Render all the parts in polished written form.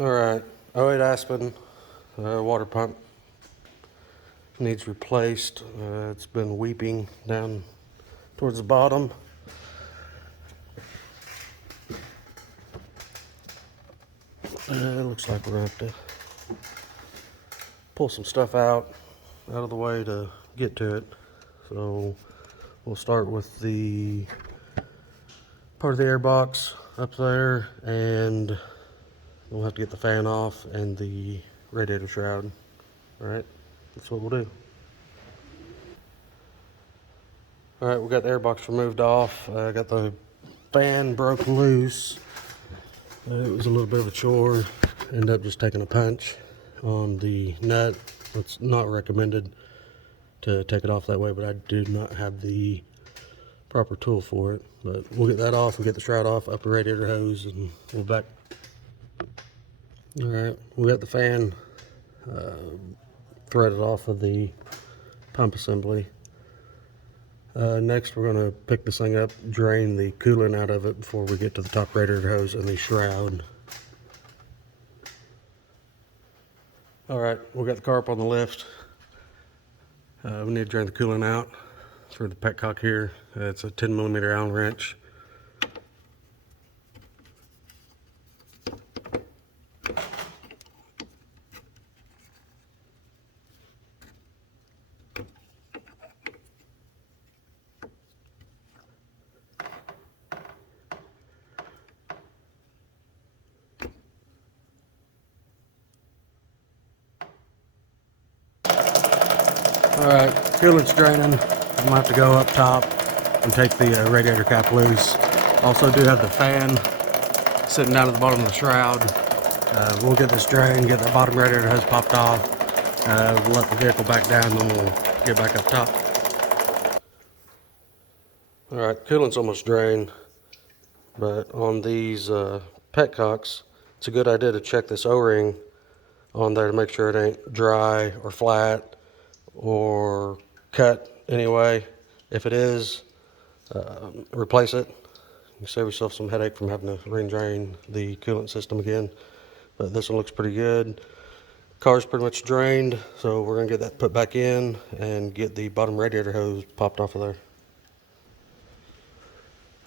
Alright, 08 Aspen water pump needs replaced. It's been weeping down towards the bottom. It looks like we're going to have to pull some stuff out of the way to get to it. So we'll start with the part of the air box up there, and we'll have to get the fan off and the radiator shroud. Alright, that's what we'll do. Alright, we got the air box removed off. I got the fan broke loose. It was a little bit of a chore. Ended up just taking a punch on the nut. It's not recommended to take it off that way, but I do not have the proper tool for it. But we'll get that off, we'll get the shroud off, up the radiator hose, and we'll back. Alright, we got the fan threaded off of the pump assembly. Next, we're going to pick this thing up, drain the coolant out of it before we get to the top radiator hose and the shroud. Alright, we got the car up on the lift. We need to drain the coolant out through the petcock here. It's a 10mm Allen wrench. Alright, coolant's draining. I'm going to have to go up top and take the radiator cap loose. Also do have the fan sitting down at the bottom of the shroud. We'll get this drained, get that bottom radiator hose popped off. We'll let the vehicle back down, then we'll get back up top. Alright, coolant's almost drained. But on these petcocks, it's a good idea to check this O-ring on there to make sure it ain't dry or flat or cut anyway. If it is, replace it. You save yourself some headache from having to re-drain the coolant system again. But this one looks pretty good. Car's pretty much drained, so we're gonna get that put back in and get the bottom radiator hose popped off of there.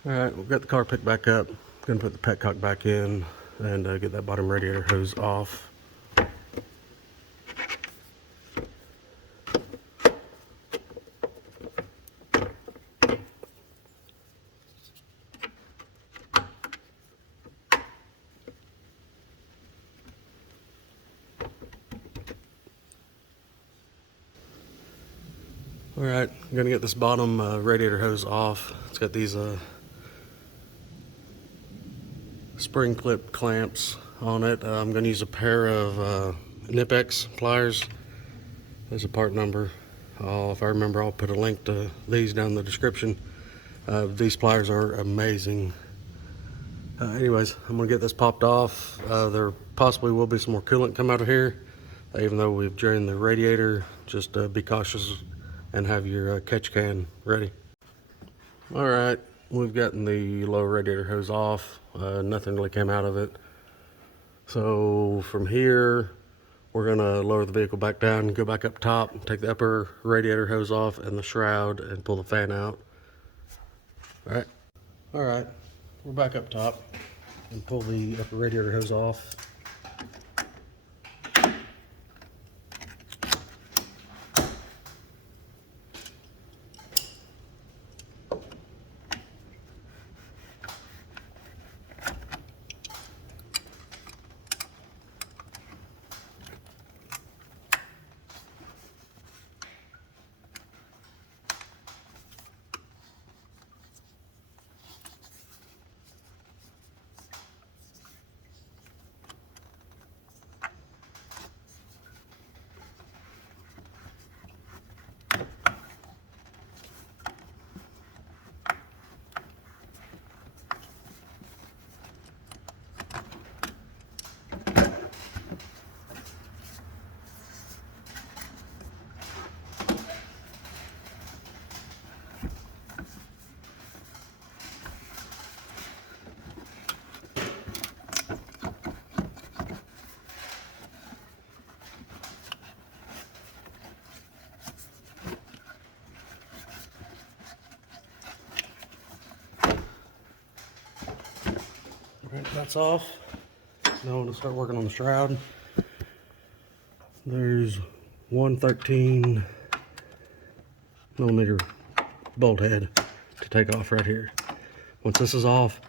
Alright, we've got the car picked back up. Gonna put the petcock back in and get that bottom radiator hose off. Alright, I'm going to get this bottom radiator hose off. It's got these spring clip clamps on it. I'm going to use a pair of KNIPEX pliers. There's a part number. If I remember, I'll put a link to these down in the description. These pliers are amazing. Anyways, I'm going to get this popped off. There possibly will be some more coolant come out of here. Even though we've drained the radiator, just be cautious and have your catch can ready. Alright, we've gotten the lower radiator hose off. Nothing really came out of it. So from here, we're gonna lower the vehicle back down, go back up top, take the upper radiator hose off and the shroud and pull the fan out. Alright, we're back up top and pull the upper radiator hose off. Alright, that's off. Now I'm going to start working on the shroud. There's one 13 millimeter bolt head to take off right here. Once this is off,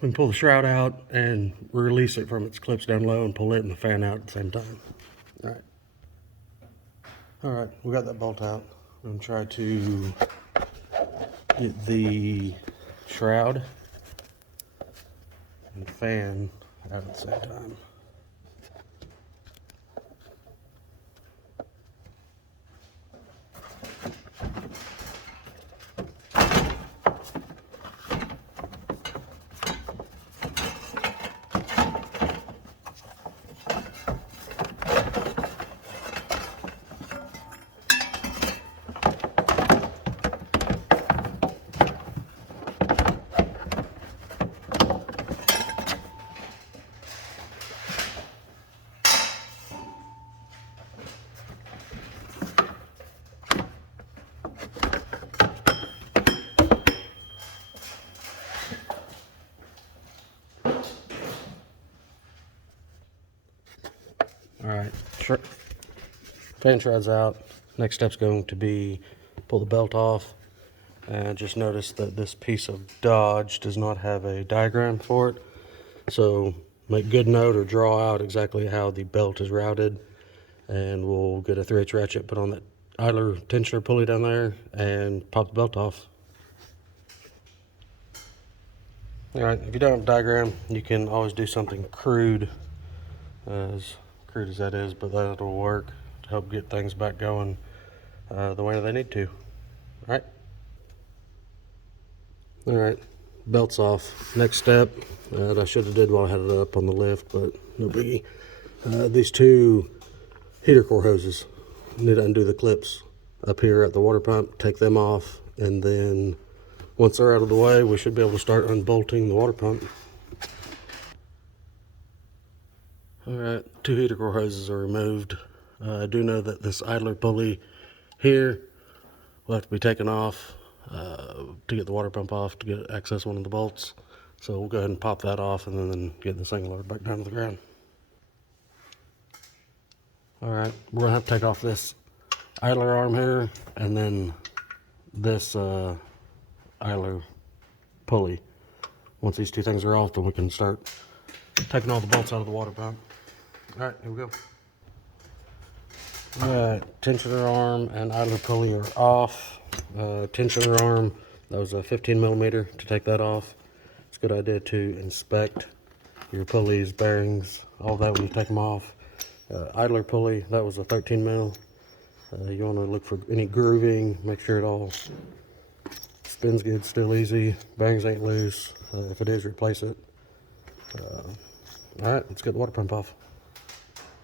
we can pull the shroud out and release it from its clips down low and pull it and the fan out at the same time. Alright, we got that bolt out. I'm going to try to get the shroud and fan out at the same time. Alright, fan shroud's out. Next step's going to be pull the belt off. And just notice that this piece of Dodge does not have a diagram for it. So make good note or draw out exactly how the belt is routed. And we'll get a 3/8 ratchet, put on that idler tensioner pulley down there, and pop the belt off. Alright, if you don't have a diagram, you can always do something crude, as crude as that is, but that'll work to help get things back going the way they need to. Alright, belt's off. Next step that I should have did while I had it up on the lift, but no biggie. These two heater core hoses, need to undo the clips up here at the water pump, take them off, and then once they're out of the way, we should be able to start unbolting the water pump. Alright, two heater core hoses are removed. I do know that this idler pulley here will have to be taken off to get the water pump off to get access one of the bolts. So we'll go ahead and pop that off and then get the single load back down to the ground. Alright, we're going to have to take off this idler arm here and then this idler pulley. Once these two things are off, then we can start taking all the bolts out of the water pump. Alright, here we go. Alright, tensioner arm and idler pulley are off. Tensioner arm, that was a 15 millimeter to take that off. It's a good idea to inspect your pulleys, bearings, all that when you take them off. Idler pulley, that was a 13 mil. You want to look for any grooving, make sure it all spins good, still easy, bearings ain't loose. If it is, replace it. Alright, let's get the water pump off.